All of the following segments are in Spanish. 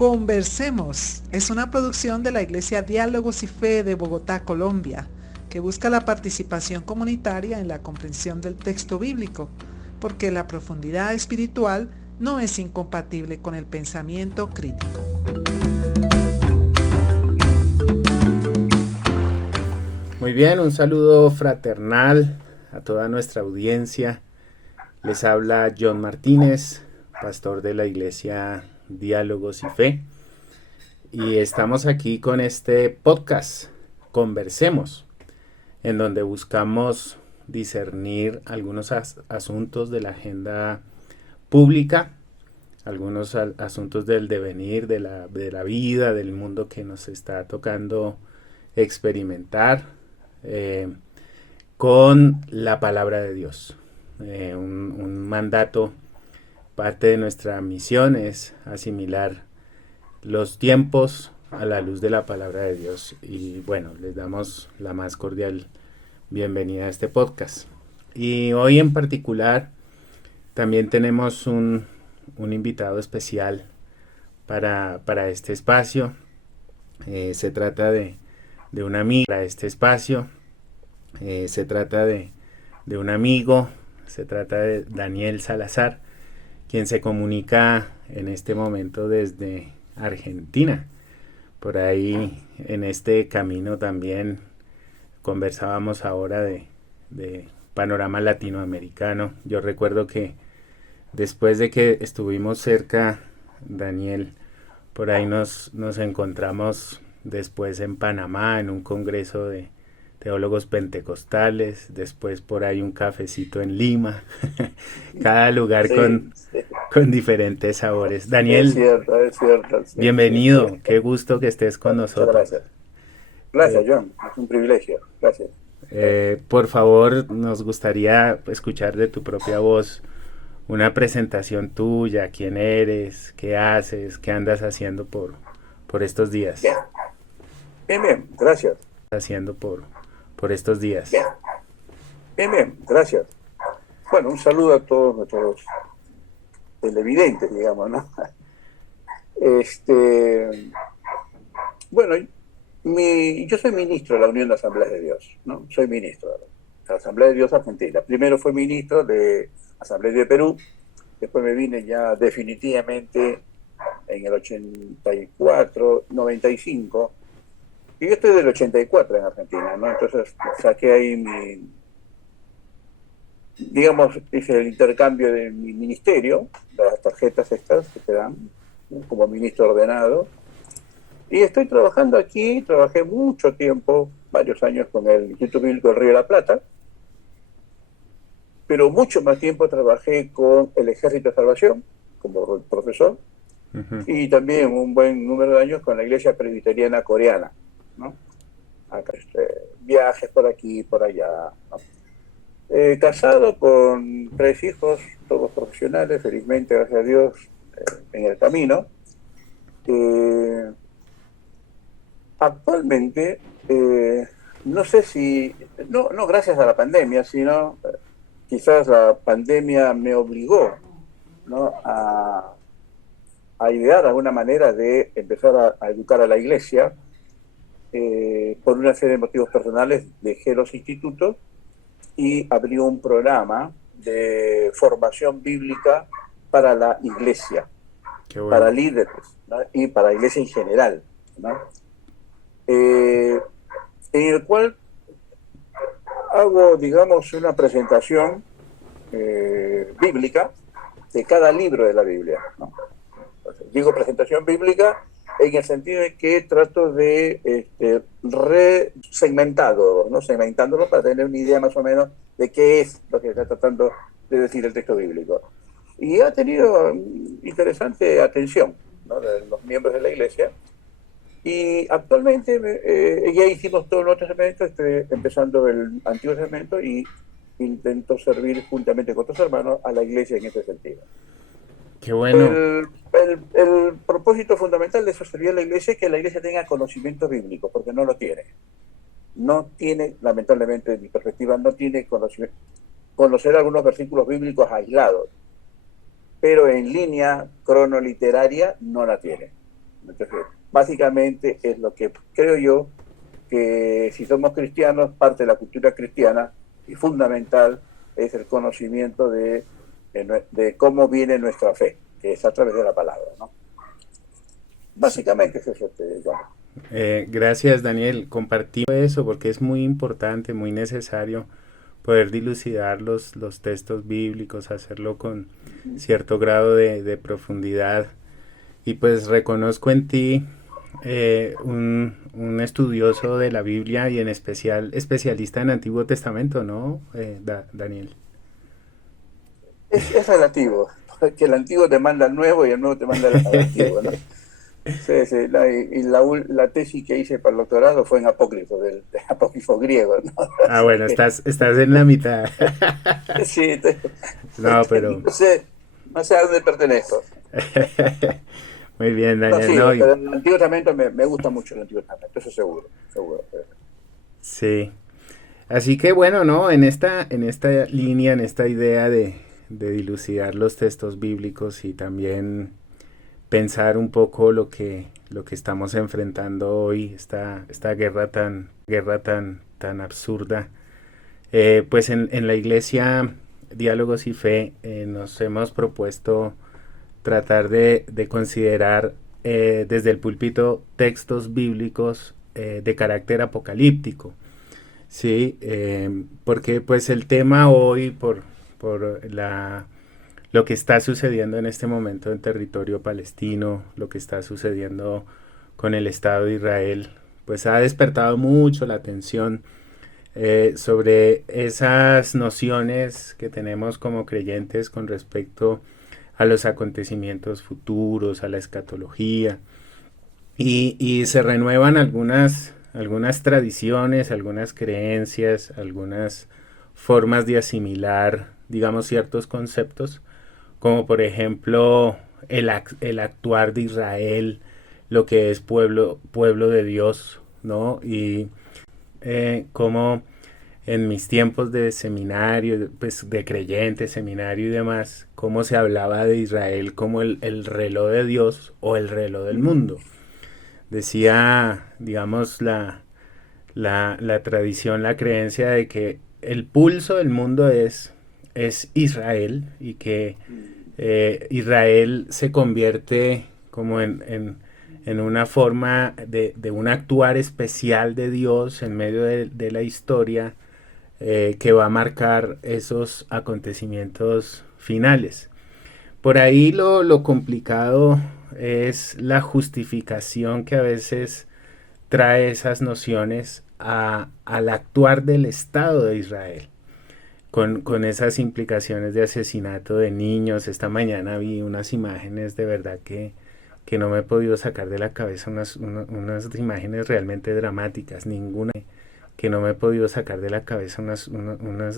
Conversemos es una producción de la Iglesia Diálogos y Fe de Bogotá, Colombia, que busca la participación comunitaria en la comprensión del texto bíblico, porque la profundidad espiritual no es incompatible con el pensamiento crítico. Muy bien, un saludo fraternal a toda nuestra audiencia. Les habla John Martínez, pastor de la Iglesia Diálogos y Fe. Y estamos aquí con este podcast, Conversemos, en donde buscamos discernir algunos asuntos de la agenda pública, algunos asuntos del devenir, de la vida, del mundo que nos está tocando experimentar con la palabra de Dios. Un mandato, parte de nuestra misión es asimilar los tiempos a la luz de la palabra de Dios. Y bueno, les damos la más cordial bienvenida a este podcast. Y hoy en particular también tenemos un invitado especial para este espacio. Se trata de un amigo para este espacio. Se trata de un amigo, se trata de Daniel Salazar, quien se comunica en este momento desde Argentina. Por ahí en este camino también conversábamos ahora de panorama latinoamericano. Yo recuerdo que después de que estuvimos cerca, Daniel, por ahí nos encontramos después en Panamá en un congreso de teólogos pentecostales, después por ahí un cafecito en Lima, cada lugar Sí, con diferentes sabores. Daniel, es cierto. Sí, bienvenido, qué gusto que estés con Muchas nosotros. gracias. Gracias, Eh, John. Es un privilegio. Gracias. por favor, nos gustaría escuchar de tu propia voz una presentación tuya, quién eres, qué haces, qué andas haciendo por estos días. Bien. Gracias. Haciendo por estos días. Bien. Gracias. Bueno, un saludo a todos nuestros televidentes, digamos, ¿no? Bueno, yo soy ministro de la Unión de Asambleas de Dios, ¿no? Soy ministro de la Asamblea de Dios Argentina. Primero fui ministro de Asamblea de Perú, después me vine ya definitivamente en el 84, 95, y yo estoy del 84 en Argentina, ¿no? Entonces saqué ahí hice el intercambio de mi ministerio, de las tarjetas estas que te dan, ¿no? Como ministro ordenado. Y estoy trabajando aquí, trabajé mucho tiempo, varios años con el Instituto Bíblico del Río de la Plata, pero mucho más tiempo trabajé con el Ejército de Salvación, como profesor, y también un buen número de años con la Iglesia Presbiteriana Coreana, ¿no? Acá, viajes por aquí y por allá, ¿no? Casado con 3 hijos, todos profesionales, felizmente, gracias a Dios, en el camino. Actualmente, no sé si, no gracias a la pandemia, sino quizás la pandemia me obligó, ¿no? a idear alguna manera de empezar a educar a la iglesia. Por una serie de motivos personales dejé los institutos y abrió un programa de formación bíblica para la iglesia, Qué para bueno. líderes, ¿no? Y para la iglesia en general, ¿no? En el cual hago, digamos, una presentación bíblica de cada libro de la Biblia, ¿no? Entonces, digo presentación bíblica en el sentido de que trato de segmentándolo para tener una idea más o menos de qué es lo que está tratando de decir el texto bíblico. Y ha tenido interesante atención, ¿no? De los miembros de la iglesia. Y actualmente ya hicimos todo el Nuevo Testamento, estoy empezando el Antiguo Testamento y intento servir juntamente con otros hermanos a la iglesia en este sentido. Qué bueno. El propósito fundamental de eso sería la iglesia, que la iglesia tenga conocimiento bíblico, porque no lo tiene. No tiene, lamentablemente, de mi perspectiva, no tiene conocimiento. Conocer algunos versículos bíblicos aislados, pero en línea cronoliteraria no la tiene. Entonces, básicamente es lo que creo yo, que si somos cristianos, parte de la cultura cristiana y fundamental es el conocimiento de cómo viene nuestra fe, que es a través de la palabra, ¿no? Básicamente es eso, John. Gracias, Daniel. Compartimos eso porque es muy importante, muy necesario poder dilucidar los textos bíblicos, hacerlo con cierto grado de profundidad. Y pues reconozco en ti un estudioso de la Biblia y en especial especialista en Antiguo Testamento, ¿no, Daniel? Es relativo, porque el antiguo te manda al nuevo y el nuevo te manda al antiguo, ¿no? Sí, sí, la tesis que hice para el doctorado fue en apócrifo, del apócrifo griego, ¿no? Ah, bueno, estás en la mitad. Sí, No, pero... no sé a dónde pertenezco. Muy bien, No, Daniel. sí, No, pero el Antiguo Testamento me gusta mucho el Antiguo Testamento, eso seguro, seguro. sí. Así que bueno, ¿no? En esta línea, en esta idea de dilucidar los textos bíblicos y también pensar un poco lo que estamos enfrentando hoy, esta guerra tan absurda. Pues en la iglesia Diálogos y Fe nos hemos propuesto tratar de considerar desde el púlpito textos bíblicos de carácter apocalíptico. Sí, porque pues el tema hoy por lo que está sucediendo en este momento en territorio palestino, lo que está sucediendo con el Estado de Israel, pues ha despertado mucho la atención sobre esas nociones que tenemos como creyentes con respecto a los acontecimientos futuros, a la escatología, y se renuevan algunas tradiciones, algunas creencias, algunas formas de asimilar, digamos, ciertos conceptos, como por ejemplo el actuar de Israel, lo que es pueblo de Dios, ¿no? Y como en mis tiempos de seminario, pues de creyente, seminario y demás, cómo se hablaba de Israel como el reloj de Dios o el reloj del mundo. Decía, digamos, la tradición, la creencia de que el pulso del mundo es Israel y que Israel se convierte como en una forma de un actuar especial de Dios en medio de la historia que va a marcar esos acontecimientos finales. Por ahí lo complicado es la justificación que a veces trae esas nociones al actuar del Estado de Israel, con esas implicaciones de asesinato de niños. Esta mañana vi unas imágenes de verdad que no me he podido sacar de la cabeza, unas imágenes realmente dramáticas, unas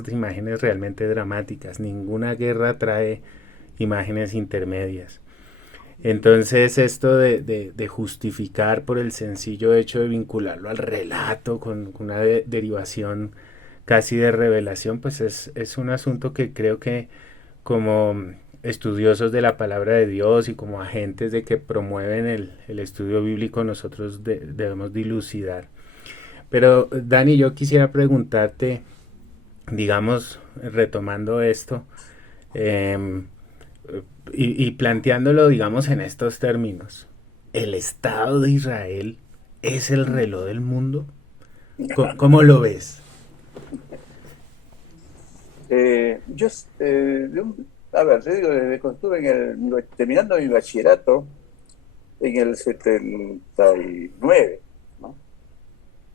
imágenes realmente dramáticas. Ninguna guerra trae imágenes intermedias. Entonces esto de justificar por el sencillo hecho de vincularlo al relato con una derivación casi de revelación, pues es un asunto que creo que como estudiosos de la palabra de Dios y como agentes de que promueven el estudio bíblico nosotros debemos dilucidar. Pero Dani, yo quisiera preguntarte, digamos, retomando esto, y planteándolo, digamos, en estos términos, ¿el Estado de Israel es el reloj del mundo? ¿Cómo lo ves? A ver, te digo, desde que estuve terminando mi bachillerato en el 79, ¿no?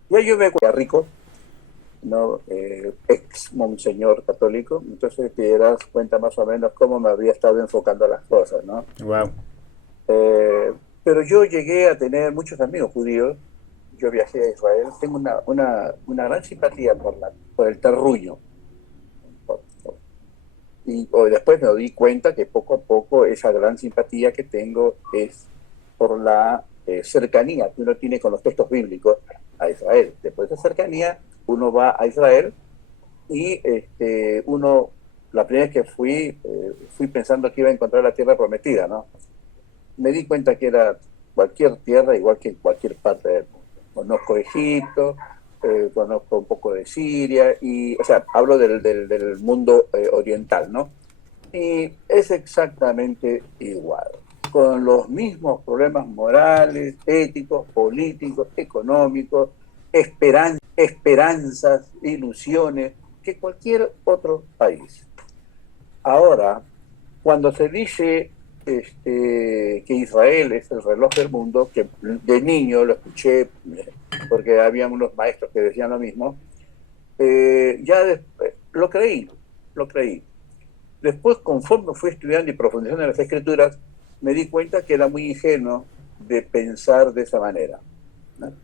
Ya yo me acuerdo rico, ¿no? Ex monseñor católico, entonces te darás cuenta más o menos cómo me habría estado enfocando las cosas, ¿no? Wow. Pero yo llegué a tener muchos amigos judíos, yo viajé a Israel, tengo una gran simpatía por el terruño. Y después me di cuenta que poco a poco esa gran simpatía que tengo es por la cercanía que uno tiene con los textos bíblicos a Israel. Después de esa cercanía, uno va a Israel y la primera vez que fui pensando que iba a encontrar la tierra prometida, ¿no? Me di cuenta que era cualquier tierra, igual que en cualquier parte del mundo. Conozco Egipto, conozco un poco de Siria, o sea, hablo del mundo oriental, ¿no? Y es exactamente igual, con los mismos problemas morales, éticos, políticos, económicos, esperanzas, ilusiones, que cualquier otro país. Ahora, cuando se dice que Israel es el reloj del mundo, que de niño lo escuché, porque había unos maestros que decían lo mismo, lo creí. Después, conforme fui estudiando y profundizando en las escrituras, me di cuenta que era muy ingenuo de pensar de esa manera, ¿no? En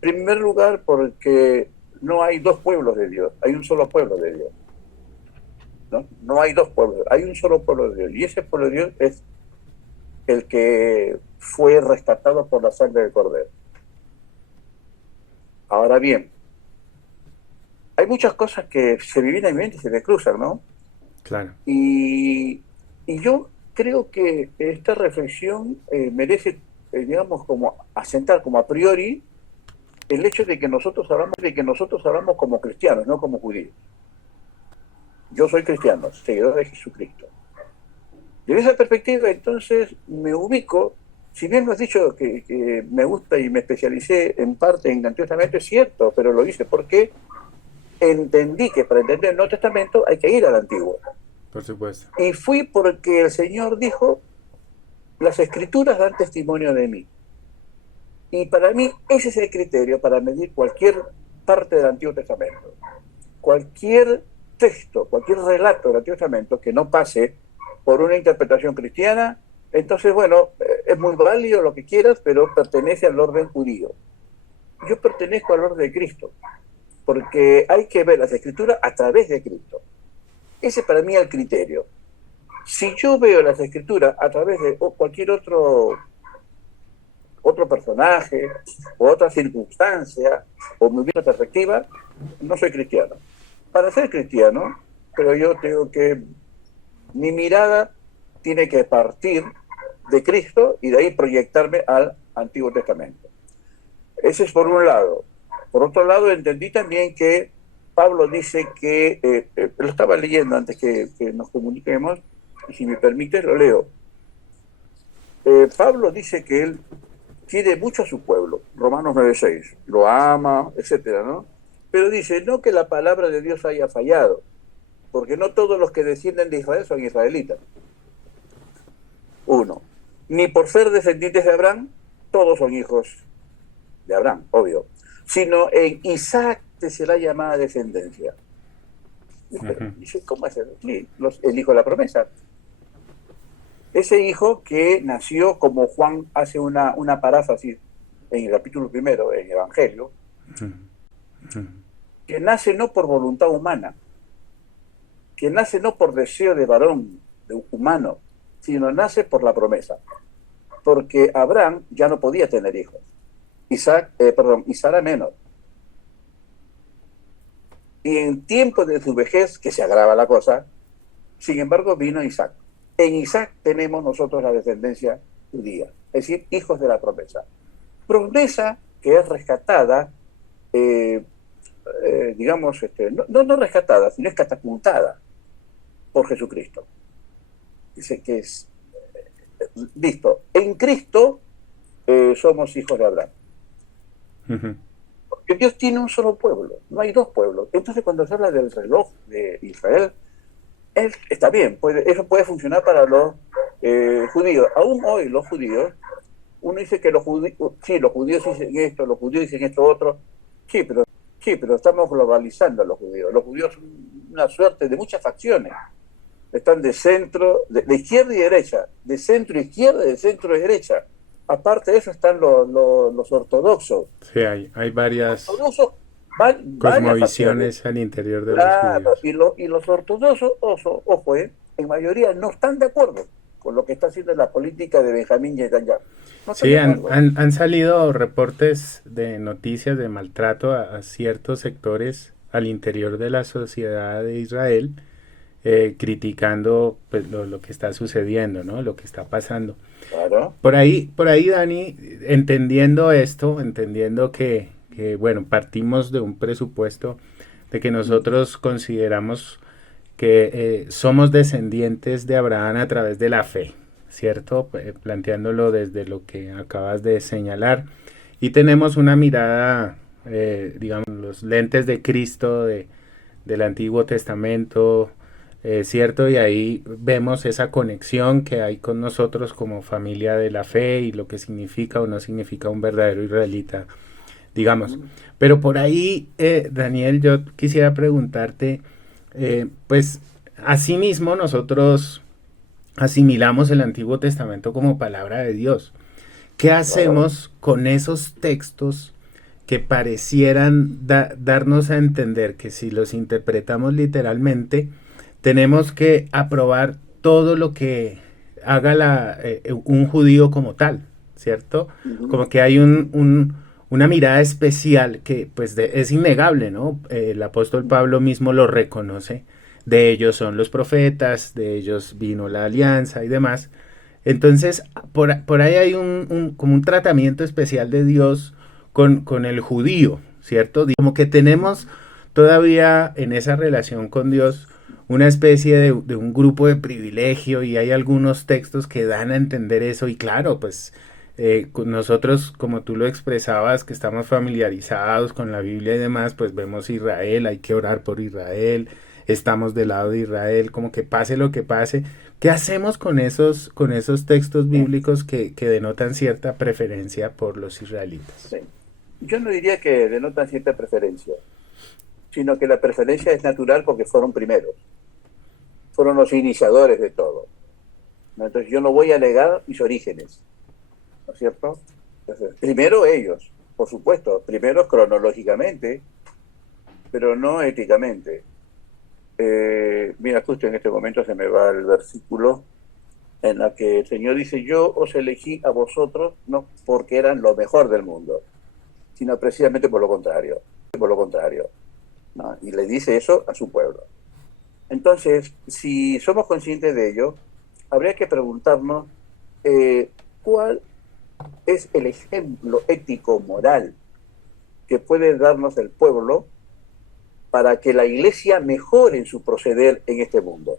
primer lugar, porque no hay dos pueblos de Dios, hay un solo pueblo de Dios. No hay dos pueblos, hay un solo pueblo de Dios. Y ese pueblo de Dios es el que fue rescatado por la sangre del Cordero. Ahora bien, hay muchas cosas que se viven en mi mente y se me cruzan, ¿no? Claro. Y yo creo que esta reflexión merece, digamos, como asentar como a priori el hecho de que nosotros hablamos como cristianos, no como judíos. Yo soy cristiano, seguidor de Jesucristo. Desde esa perspectiva, entonces, me ubico, si bien no has dicho que me gusta y me especialicé en parte en Antiguo Testamento, es cierto, pero lo hice porque entendí que para entender el Nuevo Testamento hay que ir al Antiguo. Por supuesto. Y fui porque el Señor dijo, las Escrituras dan testimonio de mí. Y para mí ese es el criterio para medir cualquier parte del Antiguo Testamento. Cualquier texto, cualquier relato del Antiguo Testamento que no pase por una interpretación cristiana, entonces, bueno, es muy válido lo que quieras, pero pertenece al orden judío. Yo pertenezco al orden de Cristo, porque hay que ver las Escrituras a través de Cristo. Ese para mí es el criterio. Si yo veo las Escrituras a través de cualquier otro personaje, o otra circunstancia, o mi vida perspectiva, no soy cristiano. Para ser cristiano, pero yo tengo que, mi mirada tiene que partir de Cristo y de ahí proyectarme al Antiguo Testamento. Ese es por un lado. Por otro lado, entendí también que Pablo dice que, lo estaba leyendo antes que nos comuniquemos, y si me permites lo leo. Pablo dice que él quiere mucho a su pueblo, Romanos 9:6, lo ama, etcétera, ¿no? Pero dice, no que la palabra de Dios haya fallado, porque no todos los que descienden de Israel son israelitas. Uno, ni por ser descendientes de Abraham, todos son hijos de Abraham, obvio, sino en Isaac te será llamada descendencia. Dice, ¿cómo es eso? Sí, el hijo de la promesa. Ese hijo que nació, como Juan hace una paráfrasis en el capítulo 1, en el Evangelio, que nace no por voluntad humana, que nace no por deseo de varón, de humano, sino nace por la promesa. Porque Abraham ya no podía tener hijos. Y Sara menos. Y en tiempo de su vejez, que se agrava la cosa, sin embargo vino Isaac. En Isaac tenemos nosotros la descendencia judía, es decir, hijos de la promesa. Promesa que es rescatada, digamos, no rescatada, sino es catapultada por Jesucristo. Dice que es, listo, en Cristo somos hijos de Abraham. Porque Dios tiene un solo pueblo, no hay dos pueblos. Entonces cuando se habla del reloj de Israel, está bien, eso puede funcionar para los judíos. Aún hoy los judíos, uno dice que los judíos dicen esto, los judíos dicen esto otro. Sí, pero estamos globalizando a los judíos. Los judíos son una suerte de muchas facciones. Están de centro, de izquierda y derecha, de centro izquierda y de centro y derecha. Aparte de eso están los ortodoxos. Sí, hay varias Varias cosmovisiones al interior de los judíos. Y los ortodoxos, ojo, en mayoría no están de acuerdo con lo que está haciendo la política de Benjamín Netanyahu. Sí, han salido reportes de noticias de maltrato a ciertos sectores al interior de la sociedad de Israel, criticando pues, lo que está sucediendo, ¿no? Lo que está pasando. Claro. Por ahí, Dani, entendiendo esto, entendiendo que, bueno, partimos de un presupuesto de que nosotros consideramos que somos descendientes de Abraham a través de la fe, ¿cierto? Planteándolo desde lo que acabas de señalar. Y tenemos una mirada, digamos, los lentes de Cristo del Antiguo Testamento, ¿cierto? Y ahí vemos esa conexión que hay con nosotros como familia de la fe y lo que significa o no significa un verdadero israelita, digamos. Pero por ahí, Daniel, yo quisiera preguntarte, pues, asimismo nosotros asimilamos el Antiguo Testamento como palabra de Dios. ¿Qué hacemos con esos textos que parecieran darnos a entender que si los interpretamos literalmente, tenemos que aprobar todo lo que haga un judío como tal, ¿cierto? Como que hay una mirada especial que pues es innegable, ¿no? El apóstol Pablo mismo lo reconoce. De ellos son los profetas, de ellos vino la alianza y demás. Entonces, por ahí hay como un tratamiento especial de Dios con el judío, ¿cierto? Como que tenemos todavía en esa relación con Dios una especie de un grupo de privilegio y hay algunos textos que dan a entender eso y claro, pues nosotros, como tú lo expresabas, que estamos familiarizados con la Biblia y demás, pues vemos Israel, hay que orar por Israel, estamos del lado de Israel, como que pase lo que pase. ¿Qué hacemos con esos textos bíblicos que denotan cierta preferencia por los israelitas? Sí. Yo no diría que denotan cierta preferencia, sino que la preferencia es natural porque fueron primeros, fueron los iniciadores de todo, ¿no? Entonces yo no voy a negar mis orígenes, ¿no es cierto? Entonces, primero ellos, por supuesto, primero cronológicamente, pero no éticamente. Mira, justo en este momento se me va el versículo en la que el Señor dice: yo os elegí a vosotros no porque eran lo mejor del mundo, sino precisamente por lo contrario, ¿no? Y le dice eso a su pueblo. Entonces, si somos conscientes de ello, habría que preguntarnos cuál es el ejemplo ético moral que puede darnos el pueblo para que la iglesia mejore en su proceder en este mundo,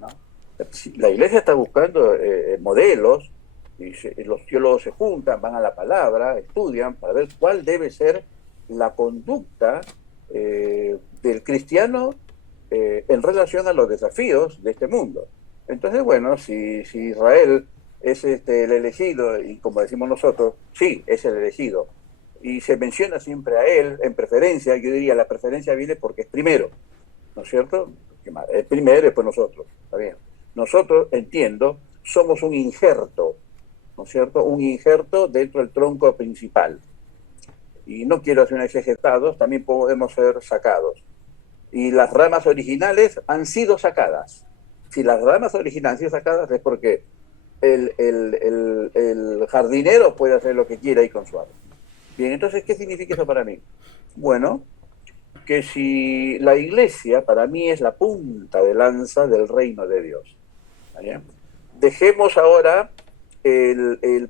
¿no? La iglesia está buscando modelos, y los teólogos se juntan, van a la palabra, estudian para ver cuál debe ser la conducta del cristiano en relación a los desafíos de este mundo. Entonces, bueno, si Israel es el elegido, y como decimos nosotros, sí, es el elegido, y se menciona siempre a él en preferencia, yo diría la preferencia viene porque es primero, ¿no es cierto? Es primero y después nosotros, ¿está bien? Nosotros, entiendo, somos un injerto, ¿no es cierto? Un injerto dentro del tronco principal. Y no quiero hacer un exegetados, también podemos ser sacados. Y las ramas originales han sido sacadas. Si las ramas originales han sido sacadas es porque el jardinero puede hacer lo que quiera ahí con su árbol. Bien, entonces, ¿qué significa eso para mí? Bueno, que si la iglesia para mí es la punta de lanza del reino de Dios. ¿Bien? Dejemos ahora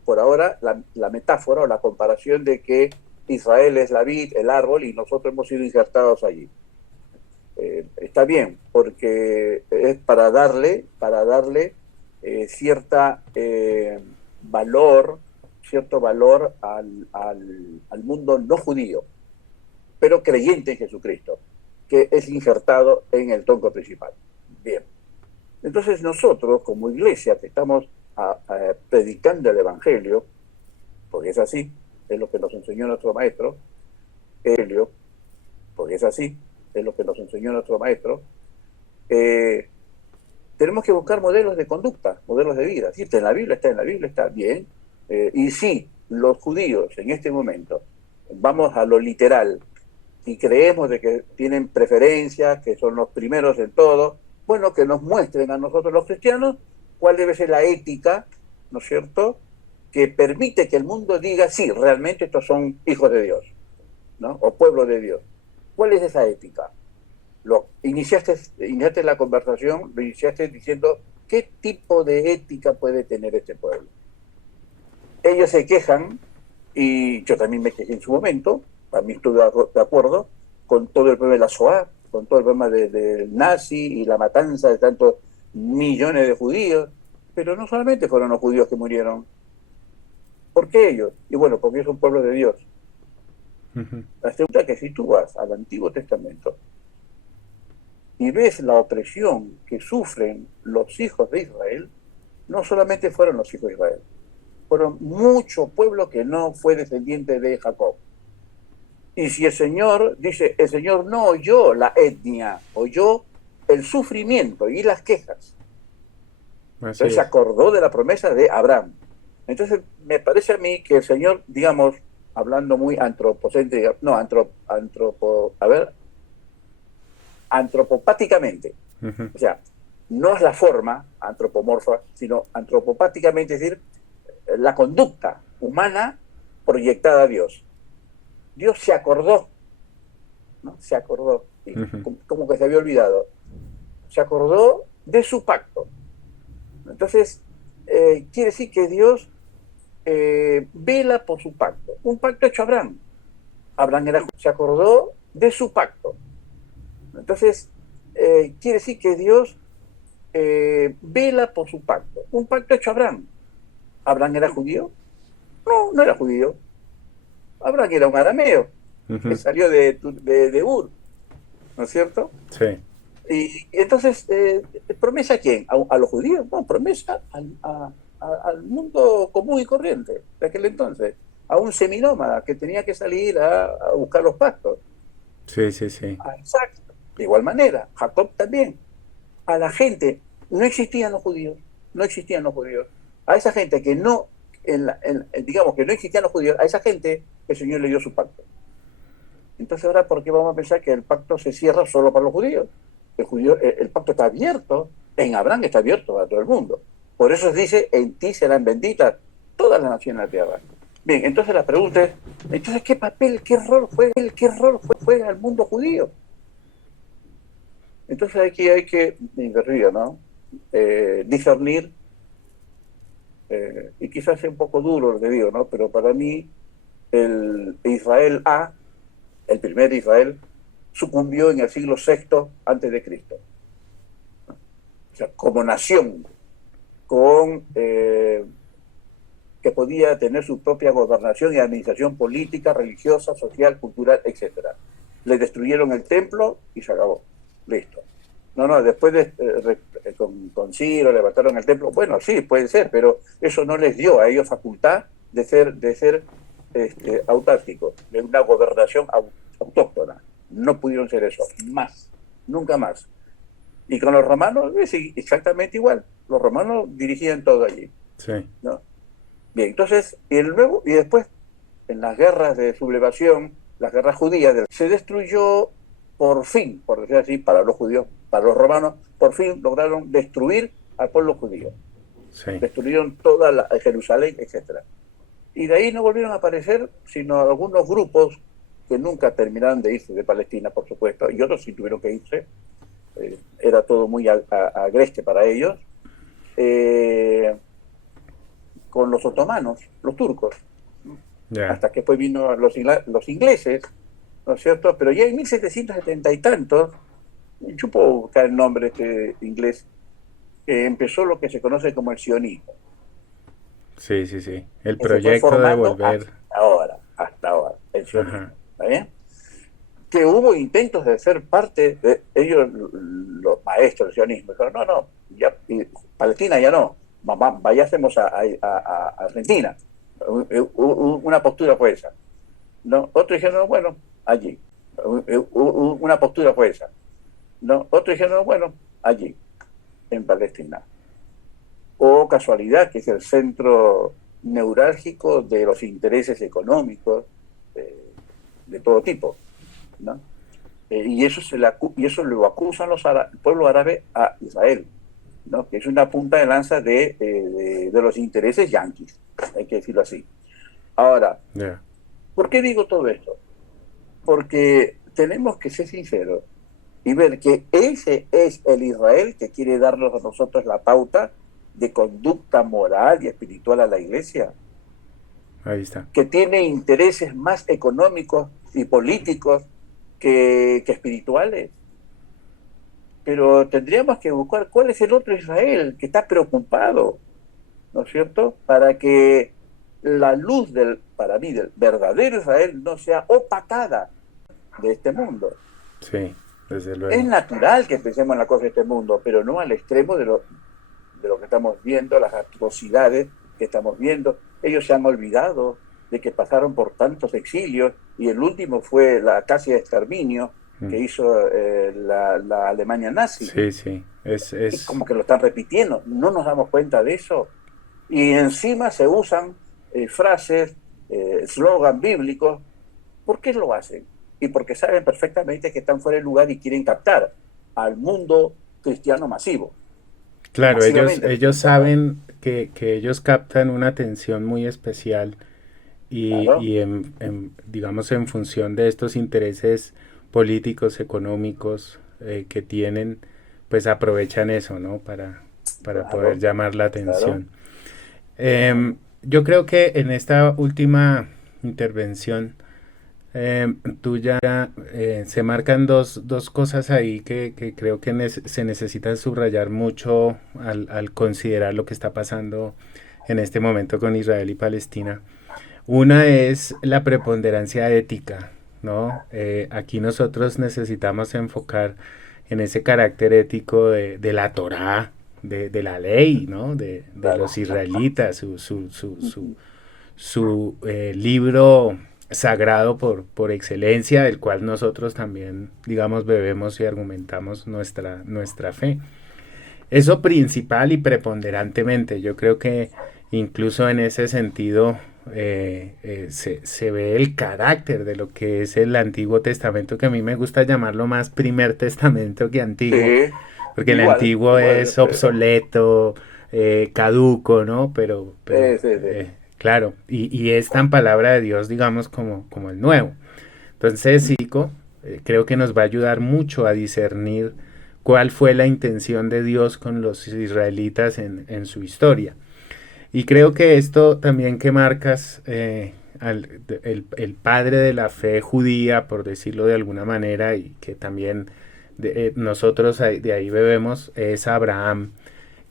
por ahora la metáfora o la comparación de que Israel es la vid, el árbol, y nosotros hemos sido injertados allí. Está bien, porque es para darle cierto valor al mundo no judío, pero creyente en Jesucristo, que es injertado en el tronco principal. Bien. Entonces nosotros, como iglesia, que estamos predicando el Evangelio, porque es así, es lo que nos enseñó nuestro maestro, porque es así, es lo que nos enseñó nuestro maestro, tenemos que buscar modelos de conducta, modelos de vida. Si está en la Biblia, está bien. Y si los judíos en este momento vamos a lo literal y creemos de que tienen preferencia, que son los primeros en todo, bueno, que nos muestren a nosotros los cristianos cuál debe ser la ética, ¿no es cierto?, que permite que el mundo diga, sí, realmente estos son hijos de Dios, ¿no?, o pueblo de Dios. ¿Cuál es esa ética? iniciaste la conversación, lo iniciaste diciendo qué tipo de ética puede tener este pueblo. Ellos se quejan, y yo también me quejé en su momento, a mí estoy de acuerdo, con todo el problema de la Shoah, con todo el problema del nazi y la matanza de tantos millones de judíos, pero no solamente fueron los judíos que murieron. ¿Por qué ellos? Y bueno, porque es un pueblo de Dios. La segunda, que si tú vas al Antiguo Testamento y ves la opresión que sufren los hijos de Israel, no solamente fueron los hijos de Israel, fueron mucho pueblo que no fue descendiente de Jacob. Y si el Señor dice, el Señor no oyó la etnia, oyó el sufrimiento y las quejas. Entonces se acordó de la promesa de Abraham. Entonces me parece a mí que el Señor, digamos, hablando muy antropocéntrico, no, antropopáticamente. O sea, no es la forma antropomorfa, sino antropopáticamente, es decir, la conducta humana proyectada a Dios. Dios se acordó, ¿no? Se acordó, ¿sí? Como que se había olvidado. Se acordó de su pacto. Entonces, quiere decir que Dios vela por su pacto. Un pacto hecho a Abraham. Se acordó de su pacto. Entonces, quiere decir que Dios vela por su pacto. Un pacto hecho a Abraham. ¿Abraham era judío? No, no era judío. Abraham era un arameo que salió de Ur, ¿no es cierto? Sí. Y entonces, ¿promesa a quién? ¿A los judíos? No, promesa al mundo común y corriente de aquel entonces, a un seminómada que tenía que salir a buscar los pastos. Sí, sí, sí. A Isaac, de igual manera, Jacob también. A la gente, no existían los judíos, no existían los judíos. A esa gente que no, digamos que no existían los judíos, a esa gente el Señor le dio su pacto. Entonces ahora, ¿por qué vamos a pensar que el pacto se cierra solo para los judíos? El pacto está abierto, en Abraham está abierto a todo el mundo. Por eso dice, en ti serán benditas todas las naciones de la tierra. Bien, entonces la pregunta es, entonces ¿qué papel, qué rol juega el mundo judío? Entonces aquí hay que, ¿no? Discernir, y quizás sea un poco duro lo que digo, ¿no? Pero para mí el Israel el primer Israel, sucumbió en el siglo VI antes de Cristo. O sea, como nación, que podía tener su propia gobernación y administración política, religiosa, social, cultural, etc. Le destruyeron el templo y se acabó. Listo. No, después con Ciro levantaron el templo. Bueno, sí, puede ser, pero eso no les dio a ellos facultad de ser autárquicos, de una gobernación autóctona. No pudieron ser eso, nunca más. Y con los romanos es exactamente igual. Los romanos dirigían todo allí. Sí. ¿No? Bien, entonces, y después, en las guerras de sublevación, las guerras judías, se destruyó por fin, por decir así, para los judíos, para los romanos, por fin lograron destruir al pueblo judío. Sí. Destruyeron toda Jerusalén, etcétera. Y de ahí no volvieron a aparecer sino algunos grupos que nunca terminaron de irse de Palestina, por supuesto, y otros sí tuvieron que irse. Era todo muy agreste para ellos. Con los otomanos, los turcos. Yeah. Hasta que después vino los ingleses, ¿no es cierto? Pero ya en 1770 y tantos, yo puedo buscar el nombre inglés, empezó lo que se conoce como el sionismo. Sí, sí, sí. El proyecto de volver. Hasta ahora, el sionismo. ¿Está bien? Que hubo intentos de ser parte de ellos, los maestros del sionismo. Dijeron, no, ya, Palestina ya no, vayásemos a Argentina. Una postura fue esa. ¿No? Otros dijeron, bueno, allí. Una postura fue esa. ¿No? Otros dijeron, bueno, allí, en Palestina. O casualidad, que es el centro neurálgico de los intereses económicos de todo tipo, ¿no? Y eso lo acusan el pueblo árabe a Israel, ¿no? Que es una punta de lanza de los intereses yanquis, hay que decirlo así. Ahora, ¿por qué digo todo esto? Porque tenemos que ser sinceros. y ver que ese es el Israel que quiere darnos a nosotros la pauta de conducta moral y espiritual a la iglesia, Ahí está. que tiene intereses más económicos y políticos que espirituales. Pero tendríamos que buscar cuál es el otro Israel que está preocupado, ¿no es cierto? Para que la luz para mí, del verdadero Israel no sea opacada de este mundo. Sí, desde Es luego. natural que pensemos en la cosa de este mundo, pero no al extremo de lo que estamos viendo, las atrocidades que estamos viendo. Ellos se han olvidado de que pasaron por tantos exilios y el último fue la casi exterminio que hizo la Alemania nazi. Sí, sí, Es como que lo están repitiendo, no nos damos cuenta de eso. Y encima se usan frases, eslogan bíblicos. ¿Por qué lo hacen? Y porque saben perfectamente que están fuera de lugar y quieren captar al mundo cristiano masivo. Claro, ellos saben que ellos captan una atención muy especial Claro. y digamos en función de estos intereses políticos, económicos que tienen, pues aprovechan eso, ¿no? Para Claro, poder llamar la claro. atención. Yo creo que en esta última intervención tuya se marcan dos cosas ahí que creo que se necesitan subrayar mucho al considerar lo que está pasando en este momento con Israel y Palestina. Una es la preponderancia ética, ¿no? Aquí nosotros necesitamos enfocar en ese carácter ético de la Torá, de la ley, ¿no? De Claro. los israelitas, su libro sagrado por excelencia, del cual nosotros también, digamos, bebemos y argumentamos nuestra fe. Eso principal y preponderantemente, yo creo que incluso en ese sentido se ve el carácter de lo que es el Antiguo Testamento, que a mí me gusta llamarlo más Primer Testamento que Antiguo, Sí, porque el igual, Antiguo es obsoleto, caduco, ¿no? sí. Claro, y es tan palabra de Dios, digamos, como el Nuevo. Entonces, sí, creo que nos va a ayudar mucho a discernir cuál fue la intención de Dios con los israelitas en su historia. Y creo que esto también que marcas, el padre de la fe judía, por decirlo de alguna manera, y que también nosotros de ahí bebemos, es Abraham,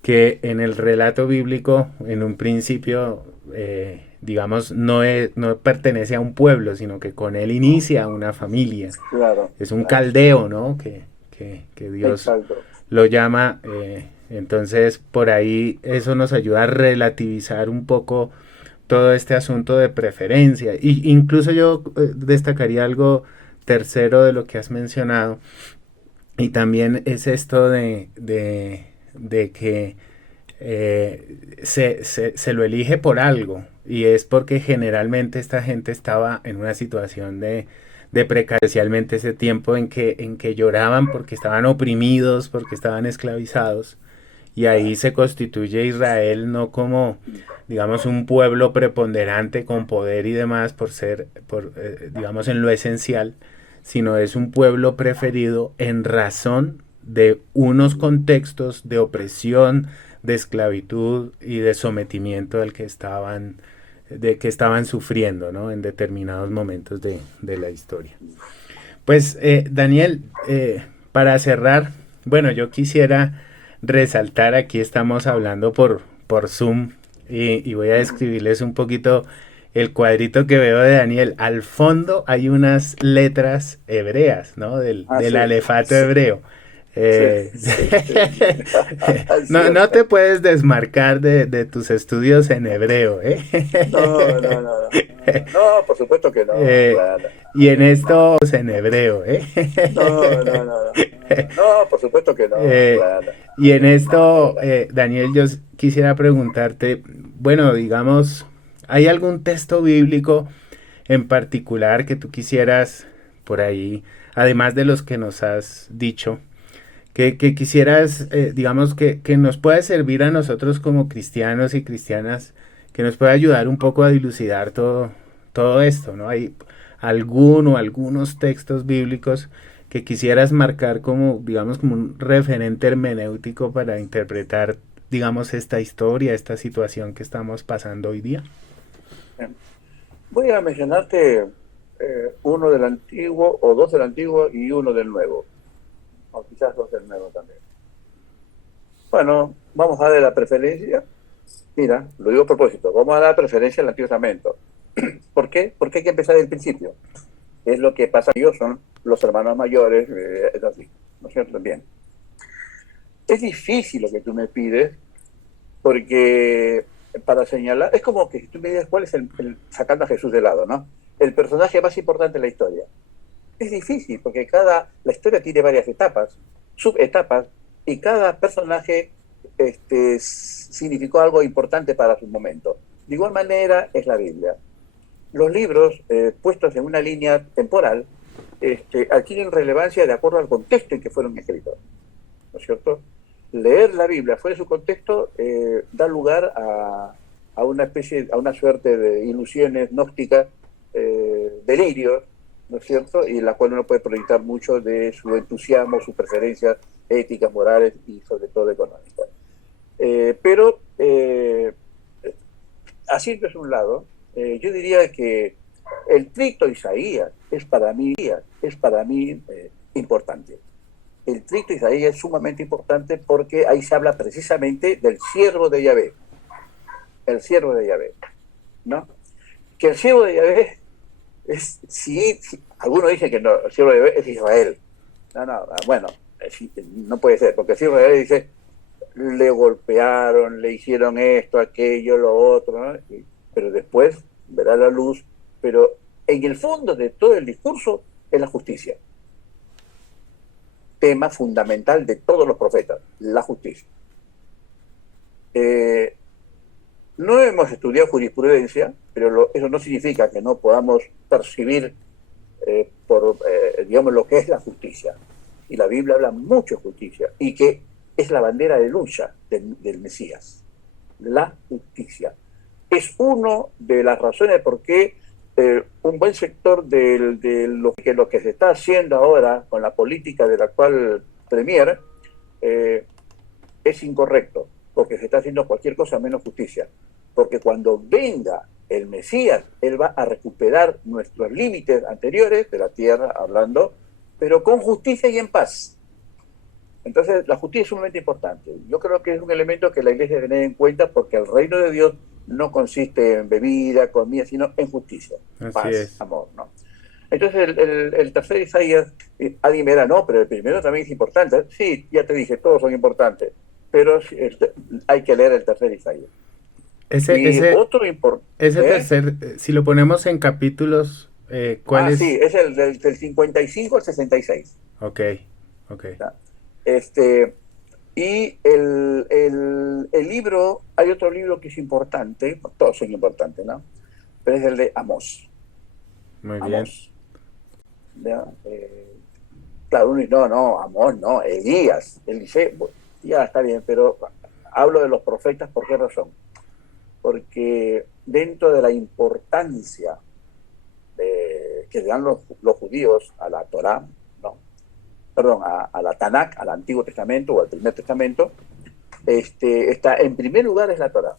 que en el relato bíblico, en un principio, digamos, no pertenece a un pueblo, sino que con él inicia una familia. Claro, Es un claro. caldeo, ¿no? Que Dios Exacto. lo llama. Entonces, por ahí eso nos ayuda a relativizar un poco todo este asunto de preferencia. Y incluso yo destacaría algo tercero de lo que has mencionado. Y también es esto de que se lo elige por algo. Y es porque generalmente esta gente estaba en una situación de precario, especialmente ese tiempo en que lloraban porque estaban oprimidos, porque estaban esclavizados. Y ahí se constituye Israel no como, digamos, un pueblo preponderante con poder y demás digamos, en lo esencial, sino es un pueblo preferido en razón de unos contextos de opresión, de esclavitud y de sometimiento de que estaban sufriendo, ¿no? En determinados momentos de la historia. Pues, Daniel, para cerrar, bueno, yo quisiera resaltar, aquí estamos hablando por Zoom y voy a describirles un poquito el cuadrito que veo de Daniel. Al fondo hay unas letras hebreas, ¿no? Del Sí, alefato sí, hebreo. sí, Eh, sí. Es no cierto. te puedes desmarcar de tus estudios en hebreo, ¿eh? No, por supuesto que no, Eh, claro. y en esto en hebreo, ¿eh? No, por supuesto que no, Eh, claro. y en esto, Daniel, yo quisiera preguntarte, bueno, digamos, ¿hay algún texto bíblico en particular que tú quisieras por ahí, además de los que nos has dicho, que quisieras, digamos, que nos pueda servir a nosotros como cristianos y cristianas, que nos pueda ayudar un poco a dilucidar todo esto, ¿no? Hay algunos textos bíblicos que quisieras marcar como, digamos, como un referente hermenéutico para interpretar, digamos, esta historia, esta situación que estamos pasando hoy día. Voy a mencionarte uno del Antiguo, o dos del Antiguo y uno del Nuevo, o quizás dos del Nuevo también. Bueno, vamos a darle la preferencia. Mira, lo digo a propósito, vamos a dar preferencia al Antiguo Testamento. ¿Por qué? Porque hay que empezar del principio. Es lo que pasa, ellos son los hermanos mayores, es así, ¿no es cierto? Bien. Es difícil lo que tú me pides, porque para señalar, es como que si tú me dices cuál es sacando a Jesús de lado, ¿no? El personaje más importante de la historia. Es difícil, porque la historia tiene varias etapas, subetapas, y cada personaje significó algo importante para su momento. De igual manera es la Biblia. Los libros puestos en una línea temporal adquieren relevancia de acuerdo al contexto en que fueron escritos, ¿no es cierto? Leer la Biblia fuera de su contexto da lugar a una suerte de ilusiones gnósticas, delirios, ¿no es cierto? Y en la cual uno puede proyectar mucho de su entusiasmo, sus preferencias éticas, morales y sobre todo económicas. Pero así es un lado, yo diría que el tricto Isaías es para mí importante. El tricto Isaías es sumamente importante porque ahí se habla precisamente del siervo de Yahvé, el siervo de Yahvé, ¿no? Que el siervo de Yahvé es, si algunos dicen que no, el siervo de Yahvé es Israel. No, bueno, no puede ser, porque el siervo de Yahvé dice, le golpearon, le hicieron esto, aquello, lo otro, ¿no? Pero después verá la luz, pero en el fondo de todo el discurso es la justicia. Tema fundamental de todos los profetas, la justicia. No hemos estudiado jurisprudencia, pero eso no significa que no podamos percibir digamos, lo que es la justicia. Y la Biblia habla mucho de justicia, y que es la bandera de lucha del Mesías. La justicia. Es una de las razones por qué un buen sector de lo que se está haciendo ahora con la política del actual Premier es incorrecto, porque se está haciendo cualquier cosa menos justicia. Porque cuando venga el Mesías, él va a recuperar nuestros límites anteriores de la tierra, hablando, pero con justicia y en paz. Entonces, la justicia es sumamente importante. Yo creo que es un elemento que la Iglesia debe tener en cuenta, porque el reino de Dios no consiste en bebida, comida, sino en justicia, paz, amor, ¿no? Entonces, el tercer Isaías, alguien me dirá, no, pero el primero también es importante. Sí, ya te dije, todos son importantes, pero hay que leer el tercer Isaías. Ese tercer, si lo ponemos en capítulos, ¿cuál es? Sí, es el del 55 al 66. Ok. Y el libro, hay otro libro que es importante, todos son importantes, ¿no? Pero es el de Amós. Muy Amós. Bien. Claro, uno dice, no, Amós, no, Elías. Él dice, ya está bien, pero hablo de los profetas, ¿por qué razón? Porque dentro de la importancia que le dan los judíos a la Torá, a la Tanakh, al Antiguo Testamento o al Primer Testamento, está en primer lugar es la Torá.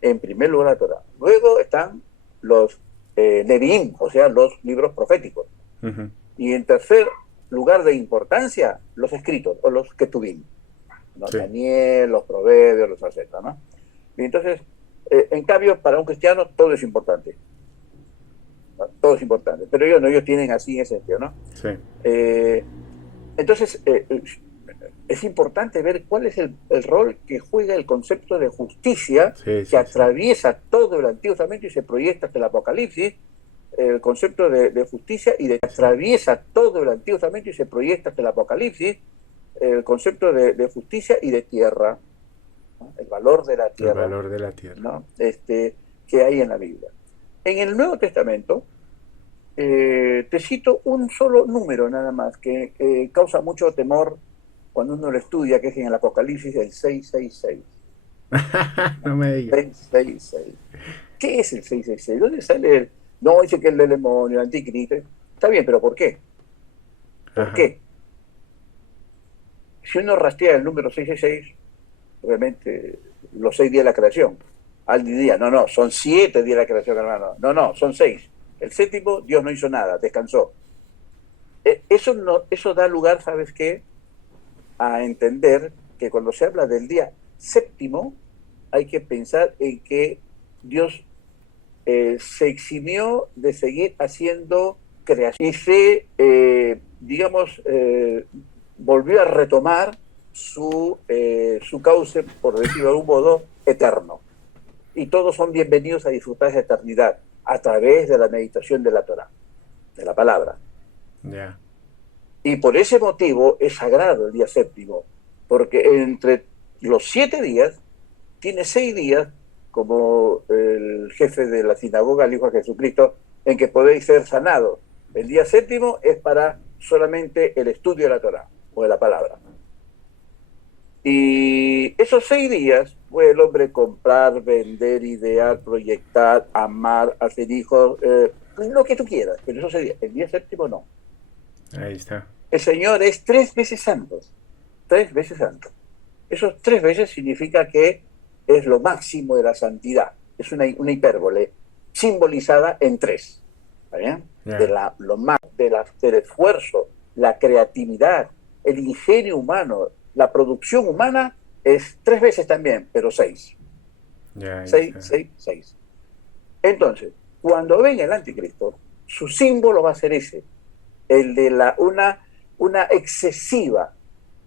En primer lugar la Torá. Luego están los Nevi'im, o sea, los libros proféticos. Uh-huh. Y en tercer lugar de importancia, los escritos, o los Ketuvim. ¿No? Sí. Daniel, los Proverbios, los etcétera, ¿no? Y entonces, en cambio, para un cristiano todo es importante. ¿No? Todo es importante. Pero ellos tienen así en ese sentido, ¿no? Sí. Entonces, es importante ver cuál es el rol que juega el concepto de justicia que atraviesa todo el Antiguo Testamento y se proyecta hasta el Apocalipsis. El concepto de justicia atraviesa todo el Antiguo Testamento y se proyecta hasta el Apocalipsis. El concepto de justicia y de tierra, ¿no? El valor de la tierra. El valor de la tierra. ¿No? Que hay en la Biblia. En el Nuevo Testamento, te cito un solo número nada más que causa mucho temor cuando uno lo estudia, que es en el Apocalipsis, el 666. No me digas. 666. ¿Qué es el 666? ¿Dónde sale? No, dice que es el demonio, el anticristo. Está bien, pero ¿por qué? ¿Por Ajá. qué? Si uno rastrea el número 666, obviamente los 6 días de la creación. Alguien diría, no, no, son 7 días de la creación, hermano. No, no, son 6. El séptimo, Dios no hizo nada, descansó. Eso, no, eso da lugar, ¿sabes qué? A entender que cuando se habla del día séptimo, hay que pensar en que Dios se eximió de seguir haciendo creación y se, digamos, volvió a retomar su cauce, por decirlo de algún modo, eterno. Y todos son bienvenidos a disfrutar esa eternidad a través de la meditación de la Torah, de la palabra. Ya. Y por ese motivo es sagrado el día séptimo, porque entre los 7 días, tiene 6 días, como el jefe de la sinagoga, el Hijo de Jesucristo, en que podéis ser sanados. El día séptimo es para solamente el estudio de la Torah, o de la palabra. Y esos 6 días puede el hombre comprar, vender, idear, proyectar, amar, hacer hijos, lo que tú quieras, pero esos 6 días. El día séptimo no. Ahí está. El Señor es 3 veces santo. 3 veces santo. Esos 3 veces significa que es lo máximo de la santidad. Es una hipérbole simbolizada en 3. ¿Está bien? Ya. Lo más del esfuerzo, la creatividad, el ingenio humano, la producción humana es 3 veces también, pero 6. Ya, ahí 6, está. 6, 6. Entonces, cuando venga el anticristo, su símbolo va a ser ese, el de una excesiva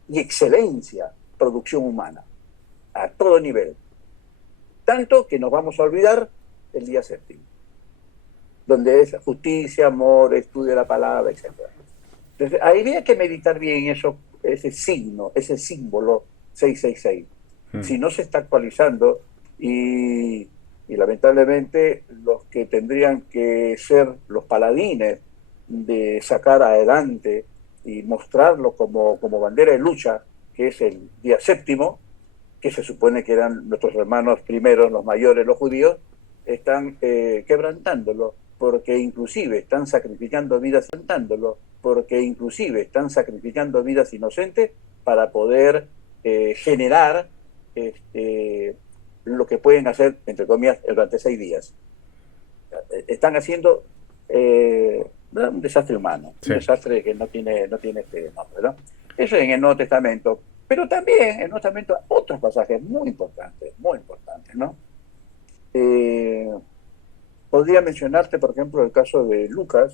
y excelencia producción humana, a todo nivel. Tanto que nos vamos a olvidar el día séptimo, donde es justicia, amor, estudio de la palabra, etc. Entonces, ahí habría que meditar bien eso, ese signo, ese símbolo 666. Si no se está actualizando y lamentablemente los que tendrían que ser los paladines de sacar adelante y mostrarlo como bandera de lucha, que es el día séptimo, que se supone que eran nuestros hermanos primeros, los mayores, los judíos, están quebrantándolo, porque inclusive están sacrificando vidas, inocentes para poder generar lo que pueden hacer, entre comillas, durante 6 días. Están haciendo un desastre humano, Sí. un desastre que no tiene este nombre, ¿no? Eso en el Nuevo Testamento, pero también en el Nuevo Testamento otros pasajes muy importantes, ¿no? Podría mencionarte, por ejemplo, el caso de Lucas,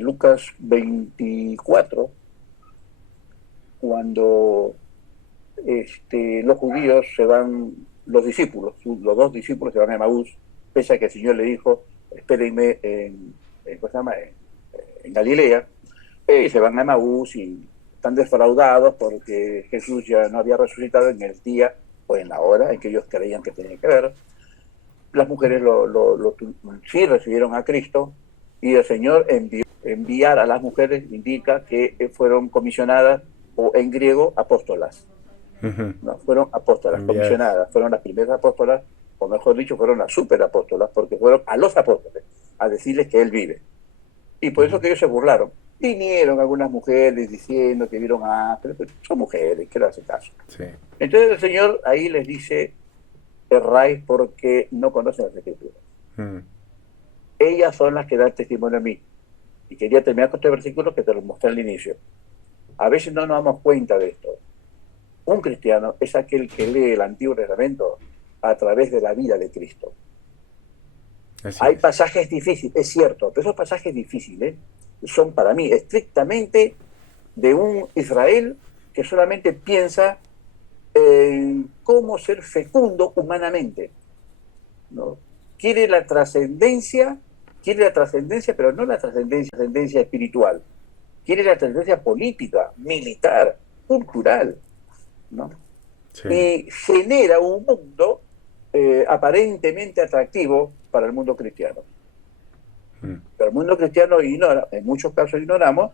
Lucas 24, cuando los judíos se van, los dos discípulos se van a Emaús, pese a que el Señor le dijo, espérenme en Galilea, y se van a Emaús y están defraudados porque Jesús ya no había resucitado en el día o en la hora en que ellos creían que tenía que ver. Las mujeres sí recibieron a Cristo y el Señor enviar a las mujeres indica que fueron comisionadas, o en griego, apóstolas. No, fueron apóstolas, comisionadas, fueron las primeras apóstolas, o mejor dicho, fueron las superapóstolas, porque fueron a los apóstoles a decirles que Él vive. Y por eso que ellos se burlaron. Vinieron algunas mujeres diciendo que vieron pero son mujeres, que no hacen caso. Sí. Entonces el Señor ahí les dice, erráis porque no conocen las Escrituras. Ellas son las que dan testimonio a mí. Y quería terminar con este versículo que te lo mostré al inicio. A veces no nos damos cuenta de esto. Un cristiano es aquel que lee el Antiguo Testamento a través de la vida de Cristo. Hay pasajes difíciles, es cierto, pero esos pasajes difíciles son para mí estrictamente de un Israel que solamente piensa en cómo ser fecundo humanamente, ¿no? Quiere la trascendencia, pero no la trascendencia espiritual. Quiere la trascendencia política, militar, cultural, ¿no? Sí. Y genera un mundo aparentemente atractivo para el mundo cristiano. Pero el mundo cristiano ignora, en muchos casos ignoramos,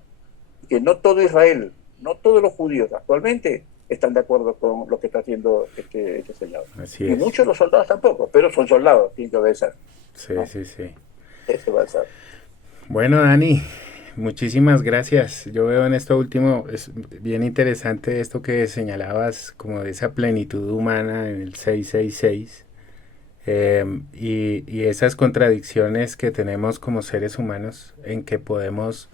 que no todo Israel, no todos los judíos actualmente están de acuerdo con lo que está haciendo este señor. Así y es. Muchos de los soldados tampoco, pero son soldados, tienen que obedecer. Sí, ¿no? sí, sí. Eso va a ser. Bueno, Dani, muchísimas gracias. Yo veo en esto último, es bien interesante esto que señalabas, como de esa plenitud humana en el 666, y esas contradicciones que tenemos como seres humanos en que podemos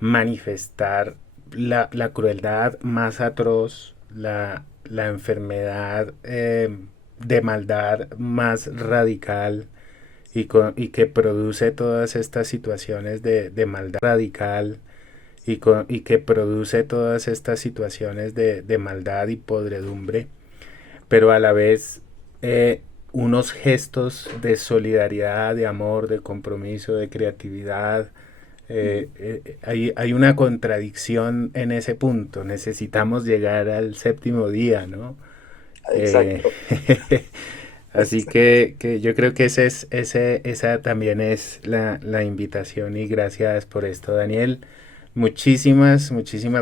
manifestar la crueldad más atroz, la enfermedad de maldad más radical, y que produce todas estas situaciones de maldad radical, y que produce todas estas situaciones de maldad y podredumbre, pero a la vez unos gestos de solidaridad, de amor, de compromiso, de creatividad. Hay una contradicción en ese punto. Necesitamos llegar al séptimo día, ¿no? Exacto. Así que yo creo que esa también es la invitación, y gracias por esto, Daniel. Muchísimas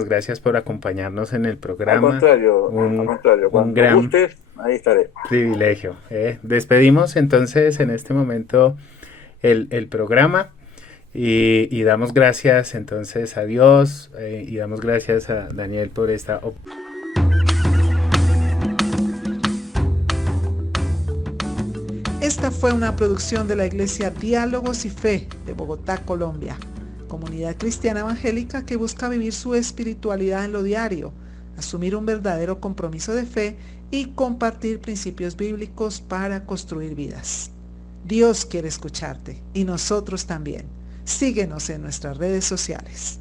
gracias por acompañarnos en el programa. Al contrario, Un cuando gran gustes, ahí estaré. privilegio. Despedimos entonces en este momento el programa, y damos gracias entonces a Dios, y damos gracias a Daniel por esta oportunidad. Esta fue una producción de la Iglesia Diálogos y Fe de Bogotá, Colombia, comunidad cristiana evangélica que busca vivir su espiritualidad en lo diario, asumir un verdadero compromiso de fe y compartir principios bíblicos para construir vidas. Dios quiere escucharte, y nosotros también. Síguenos en nuestras redes sociales.